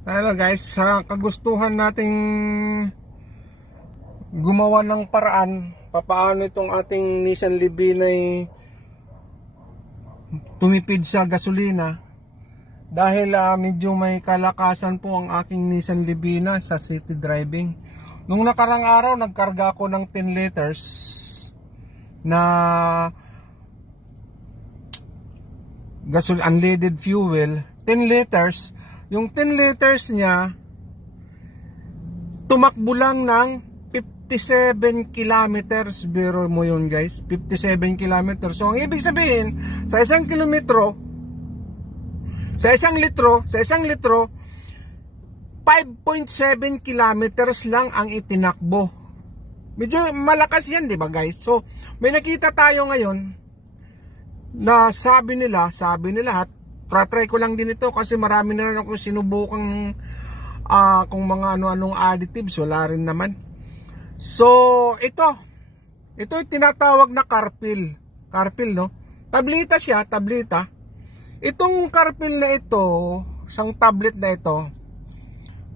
Hello guys, sa kagustuhan nating gumawa ng paraan papaano itong ating Nissan Livina ay tumipid sa gasolina dahil ah, medyo may kalakasan po ang aking Nissan Livina sa city driving. Nung nakarang araw nagkarga ako ng 10 liters na gasol unleaded fuel 10 liters yung 10 liters niya tumakbo lang ng 57 kilometers. Biro mo yun guys. 57 kilometers. So ang ibig sabihin sa isang kilometro sa isang litro sa isang litro 5.7 kilometers lang ang itinakbo. Medyo malakas yan di ba guys? So may nakita tayo ngayon na sabi nila, sabi nila at try ko lang din ito kasi marami na rin ako sinubukang ah, kung mga ano-anong additives, wala rin naman. So, ito. Ito yung tinatawag na carpil. Carpil, no? Tablita siya, tablita. Itong carpil na ito, isang tablet na ito,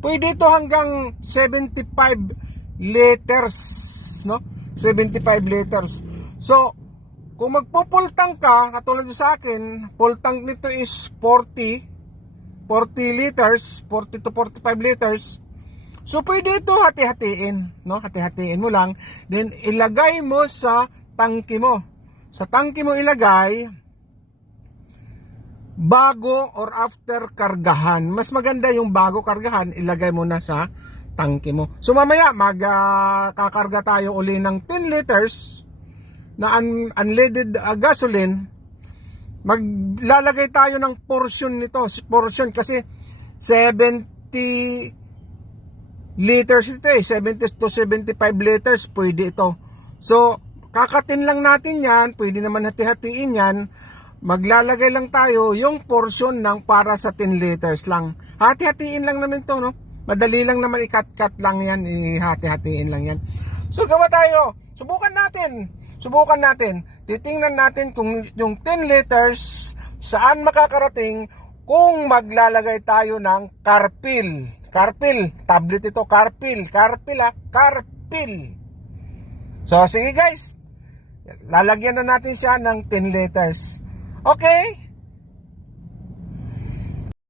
pwede ito hanggang 75 liters, no? 75 liters. So, kung magpo-full tank ka, katulad sa akin, full tank nito is 40, 40 liters, 40 to 45 liters. So, pwede ito hati-hatiin, no? Hati-hatiin mo lang. Then, ilagay mo sa tangke mo. Sa tangke mo ilagay, bago or after kargahan. Mas maganda yung bago kargahan, ilagay mo na sa tangke mo. So, mamaya, magkakarga tayo uli ng 10 liters na un- unleaded uh, gasoline, maglalagay tayo ng portion nito, portion kasi 70 liters ito eh, 70 to 75 liters pwede ito. So, kakatin lang natin yan, pwede naman hati-hatiin yan, maglalagay lang tayo yung portion ng para sa 10 liters lang. Hati-hatiin lang naman to, no? Madali lang naman i-cut-cut lang yan, i-hati-hatiin lang yan. So, gawa tayo. Subukan natin. Subukan natin. Titingnan natin kung yung 10 liters saan makakarating kung maglalagay tayo ng carpil. Carpil. Tablet ito, carpil. Carpil ha. Carpil. So, sige guys. Lalagyan na natin siya ng 10 liters. Okay?